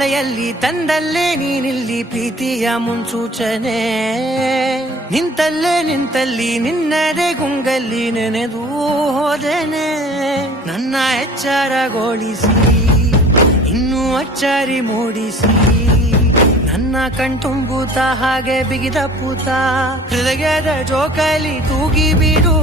ಮಳೆಯಲ್ಲಿ ತಂದಲ್ಲೇ ನೀನಿಲ್ಲಿ ಪ್ರೀತಿಯ ಮುನ್ಸೂಚನೆ ನಿಂತಲ್ಲಿ ನಿನ್ನದೇ ಗುಂಗಲ್ಲಿ ನೆನೆದು ಹೋದೆನೆ ನನ್ನ ಎಚ್ಚರಗೊಳಿಸಿ ಇನ್ನೂ ಅಚ್ಚರಿ ಮೂಡಿಸಿ ನನ್ನ ಕಣ್ತುಂಬುತ್ತ ಹಾಗೆ ಬಿಗಿದ ಪೂತ ಹೃದಯದ ಜೋಕಾಲಿ ತೂಗಿ ಬಿಡು